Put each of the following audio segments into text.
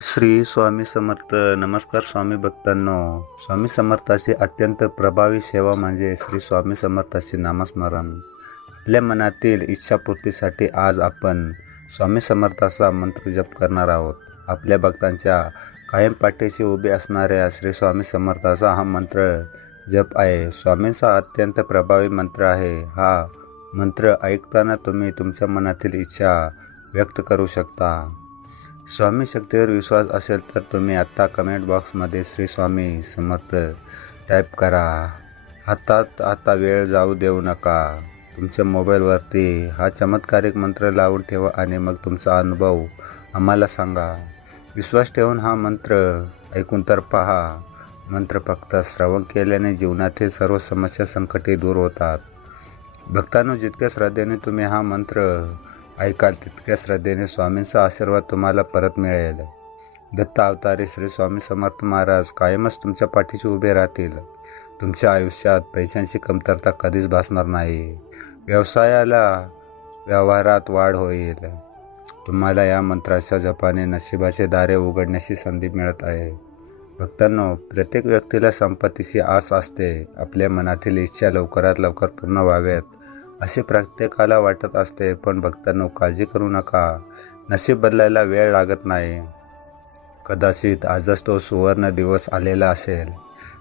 श्री स्वामी समर्थ. नमस्कार स्वामी भक्तांनो. स्वामी समर्थाची अत्यंत प्रभावी सेवा म्हणजे श्री स्वामी समर्थाचे नामस्मरण. आपल्या मनातील इच्छापूर्तीसाठी आज आपण स्वामी समर्थाचा मंत्र जप करणार आहोत. आपल्या भक्तांच्या कायम पाठीशी उभे असणाऱ्या श्री स्वामी समर्थाचा हा मंत्र जप आहे. स्वामींचा अत्यंत प्रभावी मंत्र आहे. हा मंत्र ऐकताना तुम्ही तुमच्या मनातील इच्छा व्यक्त करू शकता. स्वामी शक्तीवर विश्वास असेल तर तुम्ही आत्ता कमेंट बॉक्समध्ये श्री स्वामी समर्थ टाईप करा. हातात आता वेळ जाऊ देऊ नका. तुमच्या मोबाईलवरती हा चमत्कारिक मंत्र लावून ठेवा आणि मग तुमचा अनुभव आम्हाला सांगा. विश्वास ठेवून हा मंत्र ऐकून तर पहा. मंत्र फक्त श्रवण केल्याने जीवनातील सर्व समस्या संकटे दूर होतात. भक्तांनो, जितक्या श्रद्धेने तुम्ही हा मंत्र ऐकाल तितक्या श्रद्धेने स्वामींचा आशीर्वाद तुम्हाला परत मिळेल. दत्त अवतारी श्री स्वामी समर्थ महाराज कायमच तुमच्या पाठीशी उभे राहतील. तुमच्या आयुष्यात पैशांची कमतरता कधीच भासणार नाही. व्यवहारात वाढ होईल. तुम्हाला या मंत्राच्या जपाने नशिबाचे दारे उघडण्याची संधी मिळत आहे. भक्तांनो, प्रत्येक व्यक्तीला संपत्तीची आस असते. आपल्या मनातील इच्छा लवकरात लवकर पूर्ण व्हाव्यात असे प्रत्येकाला वाटत असते. पण भक्तांनो, काळजी करू नका. नशीब बदलायला वेळ लागत नाही. कदाचित आजच तो सुवर्ण दिवस आलेला असेल.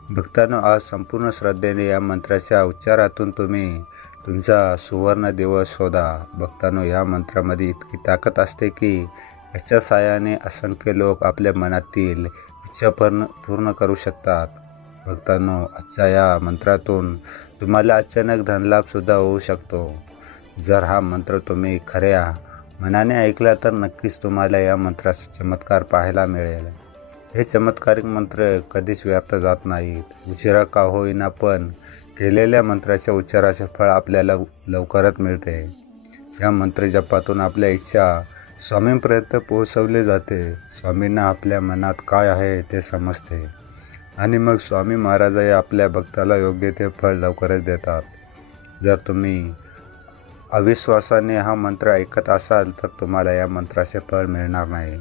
भक्तांनो, आज संपूर्ण श्रद्धेने या मंत्राच्या उच्चारातून तुम्ही तुमचा सुवर्ण दिवस शोधा. भक्तांनो, या मंत्रामध्ये इतकी ताकद असते की याच्या साहाय्याने असंख्य लोक आपल्या मनातील इच्छा पूर्ण करू शकतात. भक्तांनो, आजच्या या मंत्रातून तुम्हाला अचानक धनलाभसुद्धा होऊ शकतो. जर हा मंत्र तुम्ही खऱ्या मनाने ऐकला तर नक्कीच तुम्हाला या मंत्राचा चमत्कार पाहायला मिळेल. हे चमत्कारिक मंत्र कधीच व्यर्थ जात नाहीत. उशिरा का होईना पण केलेल्या मंत्राच्या उच्चाराचे फळ आपल्याला लवकरच मिळते. या मंत्र जपातून आपल्या इच्छा स्वामींपर्यंत पोहोचवली जाते. स्वामींना आपल्या मनात काय आहे ते समजते आणि मग स्वामी महाराजही आपल्या भक्ताला योग्य ते फळ लवकरच देतात. जर तुम्ही अविश्वासाने हा मंत्र ऐकत असाल तर तुम्हाला या मंत्राचे फळ मिळणार नाही.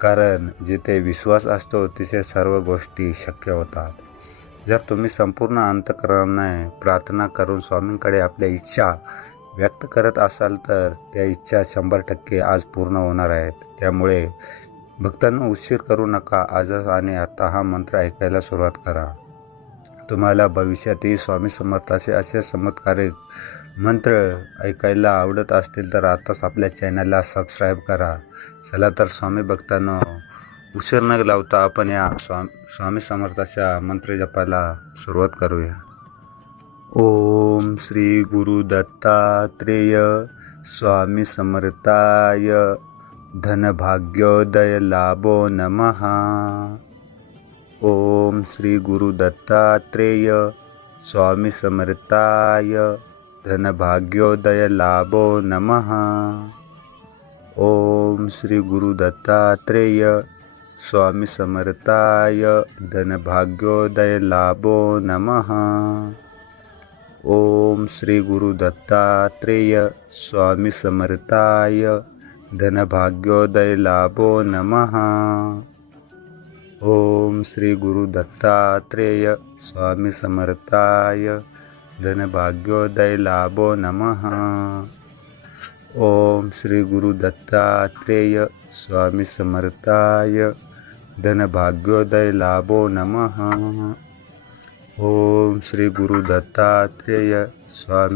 कारण जिथे विश्वास असतो तिथे सर्व गोष्टी शक्य होतात. जर तुम्ही संपूर्ण अंतःकरणाने प्रार्थना करून स्वामींकडे आपल्या इच्छा व्यक्त करत असाल तर त्या इच्छा 100% आज पूर्ण होणार आहेत. त्यामुळे भक्तांनो, उशीर करू नका. आजच आणि आता हा मंत्र ऐकायला सुरुवात करा. तुम्हाला भविष्यातही स्वामी समर्थाचे असे चमत्कारिक मंत्र ऐकायला आवडत असतील तर आताच आपल्या चॅनलला सबस्क्राईब करा. चला तर स्वामी भक्तांनो, उशीर न लावता आपण या स्वामी समर्थाच्या मंत्र जपाला सुरुवात करूया. ओम श्री गुरु दत्तात्रेय स्वामी समर्थाय धन भाग्योदय लाभो नमः. ओम श्री गुरु दत्तात्रेय स्वामी समर्थाय धन भाग्योदय लाभो नमः. ओम श्री गुरु दत्तात्रेय स्वामी समर्थाय धन भाग्योदय लाभो नमः. ओम श्री गुरु दत्तात्रेय स्वामी समर्थाय धन भाग्योदय लाभो नमः. ओम श्री गुरु दत्तात्रेय स्वामी समर्थाय धन भाग्योदय लाभो नमः. ओम श्री गुरु दत्तात्रेय स्वामी समर्थाय धन भाग्योदय लाभो नमः. ओम श्री गुरु दत्तात्रेय स्वामी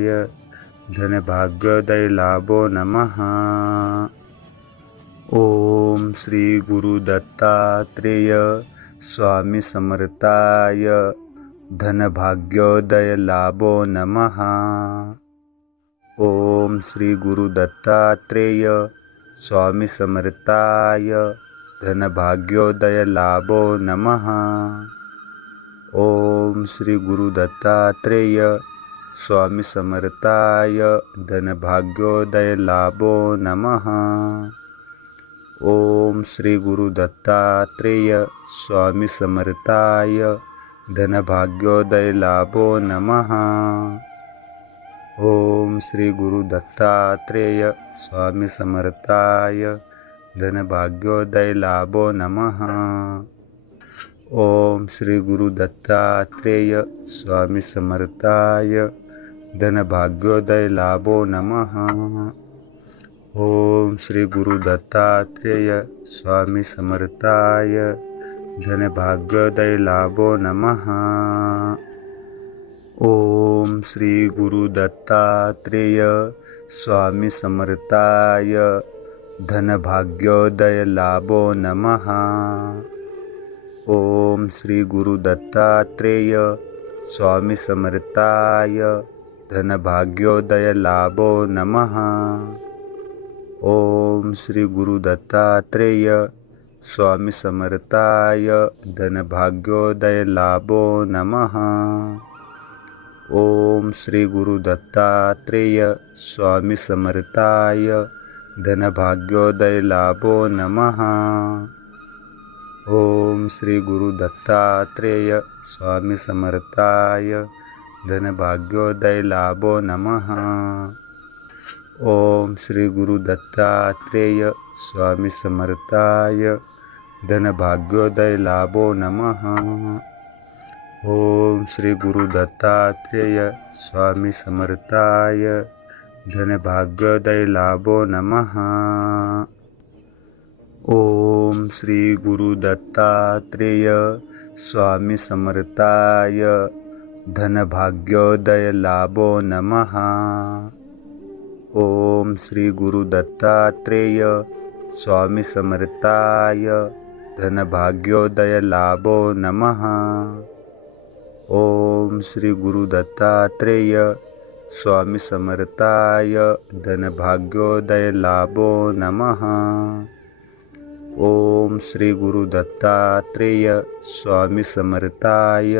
समर्थाय धन भाग्योदय लाभो नमः. ओम श्री गुरु दत्तात्रेय स्वामी समर्थाय धन भाग्योदय लाभो नमः. ओम श्री गुरु दत्तात्रेय स्वामी समर्थाय धन भाग्योदय लाभो नमः. ओम श्री गुरु दत्तात्रेय स्वामी समर्थाय धन भाग्योदय लाभो नमः. ओम श्री गुरु दत्तात्रेय स्वामी समर्थाय धन भाग्योदय लाभो नमः. ओम श्री गुरु दत्तात्रेय स्वामी समर्थाय धन भाग्योदय लाभो नमः। ओम श्री गुरु दत्तात्रेय स्वामी समर्थाय धन भाग्योदय लाभो नमः। ओम श्री गुरु दत्तात्रेय स्वामी समर्थाय धन भाग्योदय लाभो नमः। ओम श्री गुरु दत्तात्रेय स्वामी समर्थाय धन भाग्योदय लाभो नमः। ओम श्री गुरु दत्तात्रेय स्वामी समर्थाय धन भाग्योदय लाभो नमः। ओम श्री गुरु दत्तात्रेय स्वामी समर्थाय धन भाग्योदय लाभो नमः। ओम श्री गुरु दत्तात्रेय स्वामी समर्थाय धन भाग्योदय लाभो नमः। ओम श्री गुरु दत्तात्रेय स्वामी समर्थाय धन भाग्योदय लाभो नमः। ओम श्री गुरु दत्तात्रेय स्वामी समर्थाय धन भाग्योदय लाभो नमः। ओम श्री गुरु दत्तात्रेय स्वामी समर्थाय धन भाग्योदय लाभो नमः। ओम श्री गुरु दत्तात्रेय स्वामी समर्थाय धन भाग्योदय लाभो नमः। ओम श्री गुरु दत्तात्रेय स्वामी समर्थाय धन भाग्योदय लाभो नमः। ओम श्री गुरु दत्तात्रेय स्वामी समर्थाय धन भाग्योदय लाभो नमः। ओम श्री गुरु दत्तात्रेय स्वामी समर्थाय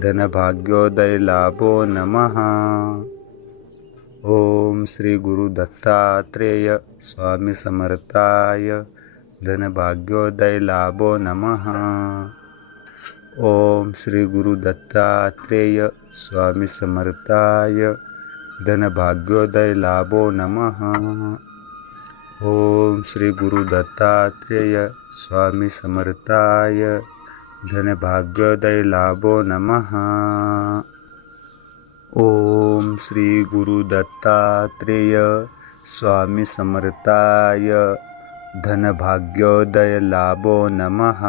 धन भाग्योदय लाभो नमः। ओम श्री गुरु दत्तात्रेय स्वामी समर्थाय धन भाग्योदय लाभो नमः। ओम श्री गुरु दत्तात्रेय स्वामी समर्थाय धन भाग्योदय लाभो नमः। ओम श्री गुरु दत्तात्रेय स्वामी समर्थाय धन भाग्योदय लाभो नमः। ओम श्री गुरु दत्तात्रेय स्वामी समर्थाय धन भाग्योदय लाभो नमः।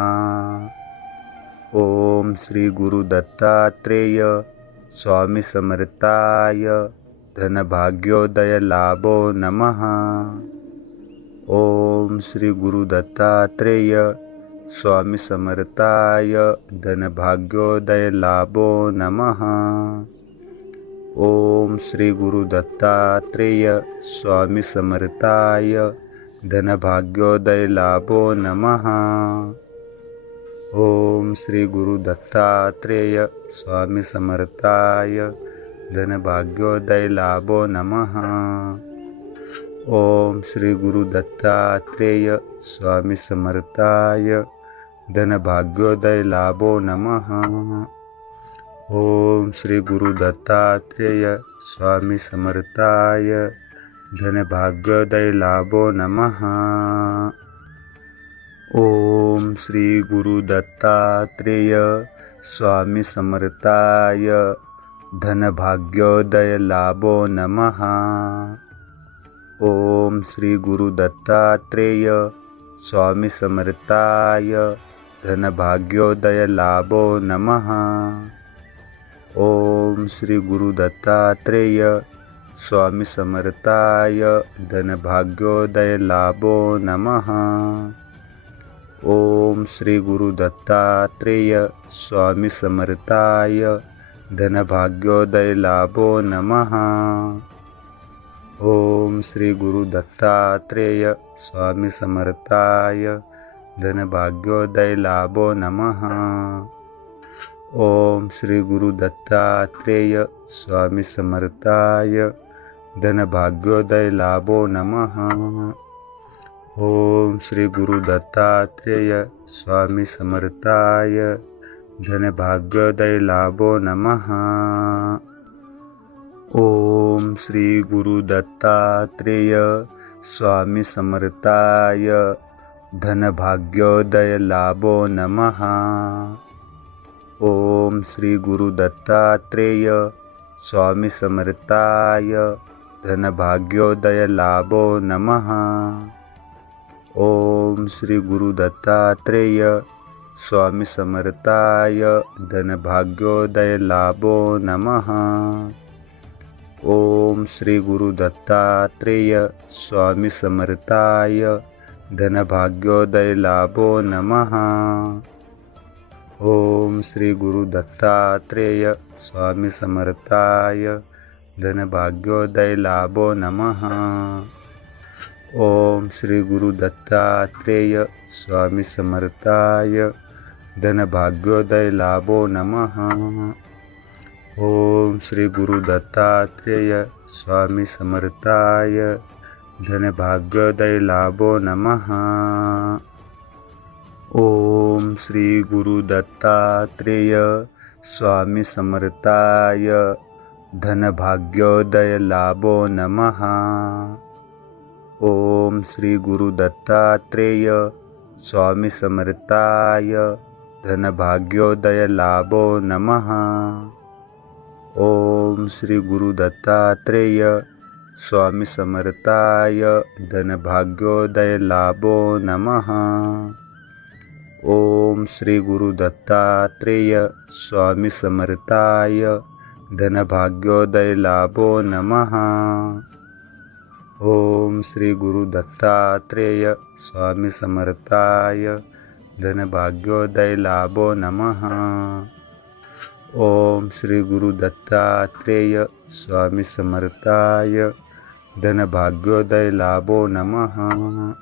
ओम श्री गुरु दत्तात्रेय स्वामी समर्थाय धन भाग्योदय लाभो नमः। ओम श्री गुरु दत्तात्रेय स्वामी समर्थाय धन भाग्योदय लाभो नमः। ओम श्री गुरु दत्तात्रेय स्वामी समर्थाय धन भाग्योदय लाभो नमः। ओम श्री गुरु दत्तात्रेय स्वामी समर्थाय धन भाग्योदय लाभो नमः। ओम श्री गुरु दत्तात्रेय स्वामी समर्थाय धन भाग्योदय लाभो नमः। ओम श्री गुरु दत्तात्रेय स्वामी समर्थाय धन भाग्योदय लाभो नमः। ओम श्री गुरु दत्तात्रेय स्वामी समर्थाय धन भाग्योदय लाभो नमः। ओम श्री गुरु दत्तात्रेय स्वामी समर्थाय धन भाग्योदय लाभो नमः। ओम श्री गुरु दत्तात्रेय स्वामी समर्थाय धन भाग्योदय लाभो नमः। ओम श्री गुरु दत्तात्रेय स्वामी समर्थाय धन भाग्योदय लाभो नमः। ओम श्री गुरु दत्तात्रेय स्वामी समर्थाय धन भाग्योदय लाभो नमः। ओम श्री गुरु दत्तात्रेय स्वामी समर्थाय धन भाग्योदय लाभो नमः। ओम श्री गुरु दत्तात्रेय स्वामी समर्थाय धन भाग्योदय लाभो नमः। ओम श्री गुरु दत्तात्रेय स्वामी समर्थाय धन भाग्योदय लाभो नमः। ओम श्री गुरु दत्तात्रेय स्वामी समर्थाय धन भाग्योदय लाभो नमः। ओम श्री गुरु दत्तात्रेय स्वामी समर्थाय धन भाग्योदय लाभो नमः। ओम श्री गुरु दत्तात्रेय स्वामी समर्थाय धन भाग्योदय लाभो नमः। ओम श्री गुरु दत्तात्रेय स्वामी समर्थाय धन भाग्योदय लाभो नमः। ओम श्री गुरु दत्तात्रेय स्वामी समर्थाय धन भाग्योदय लाभो नमः। ओम श्री गुरु दत्तात्रेय स्वामी समर्थाय धन भाग्योदय लाभो नमः। ओम श्री गुरु दत्तात्रेय स्वामी समर्थाय धन भाग्योदय लाभो नमः। ओम श्री गुरु दत्तात्रेय स्वामी समर्थाय धन भाग्योदय लाभो नमः। ओम श्री गुरु दत्तात्रेय स्वामी समर्थाय धन भाग्योदय लाभो नमः। ओम श्री गुरु दत्तात्रेय स्वामी समर्थाय धन भाग्योदय लाभो नमः। ओम श्री गुरु दत्तात्रेय स्वामी समर्थाय धन भाग्योदय लाभो नमः। ओम श्री गुरु दत्तात्रेय स्वामी समर्थाय धन भाग्योदय लाभो नमः।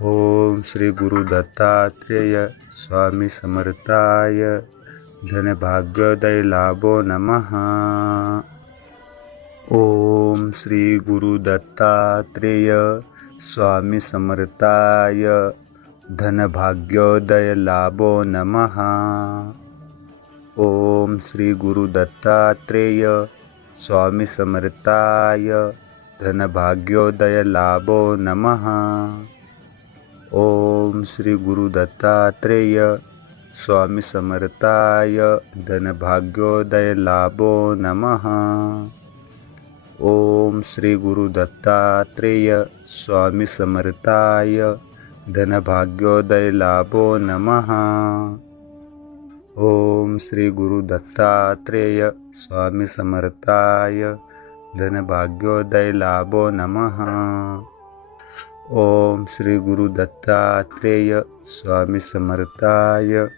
ओम श्री गुरु दत्तात्रेय स्वामी समर्थाय धन भाग्योदय लाभो नमः। ओम श्री गुरु दत्तात्रेय स्वामी समर्थाय धन भाग्योदय लाभो नमः। ओम श्री गुरु दत्तात्रेय स्वामी समर्थाय धन भाग्योदय लाभो नमः। ओम श्री गुरु दत्तात्रेय स्वामी समर्थाय धन भाग्योदय लाभो नमः। ओम श्री गुरु दत्तात्रेय स्वामी समर्थाय धन भाग्योदय लाभो नमः। ओम श्री गुरु दत्तात्रेय स्वामी समर्थाय धन भाग्योदय लाभो नमः। ओम श्री गुरु दत्तात्रेय स्वामी समर्थाय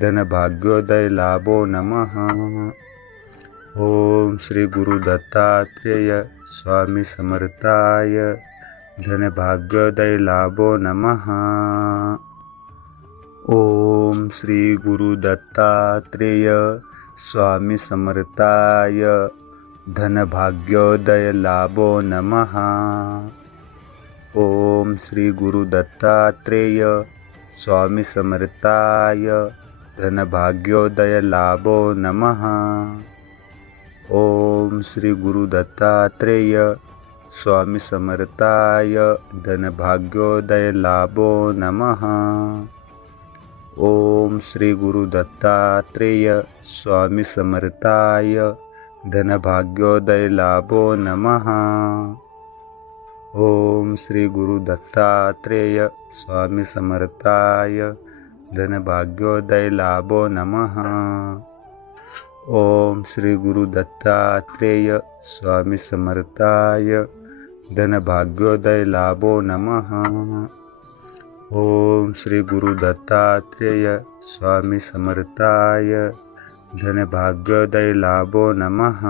धन भाग्योदय लाभो नमः। ओम श्री गुरु दत्तात्रेय स्वामी समर्थाय धन भाग्योदय लाभो नमः। ओम श्री गुरु दत्तात्रेय स्वामी समर्थाय धन भाग्योदय लाभो नमः। ओम श्री गुरु दत्तात्रेय स्वामी समर्थाय धन भाग्योदय लाभो नमः। ओम श्री गुरु दत्तात्रेय स्वामी समर्थाय धन भाग्योदय लाभो नमः। ओम श्री गुरु दत्तात्रेय स्वामी समर्थाय धन भाग्योदय लाभो नमः। ओम श्री गुरु दत्तात्रेय स्वामी समर्थाय धन भाग्योदय लाभो नमः। ओम श्री गुरु दत्तात्रेय स्वामी समर्थाय धन भाग्योदय लाभो नमः। ओम श्री गुरु दत्तात्रेय स्वामी समर्थाय धन भाग्योदय लाभो नमः।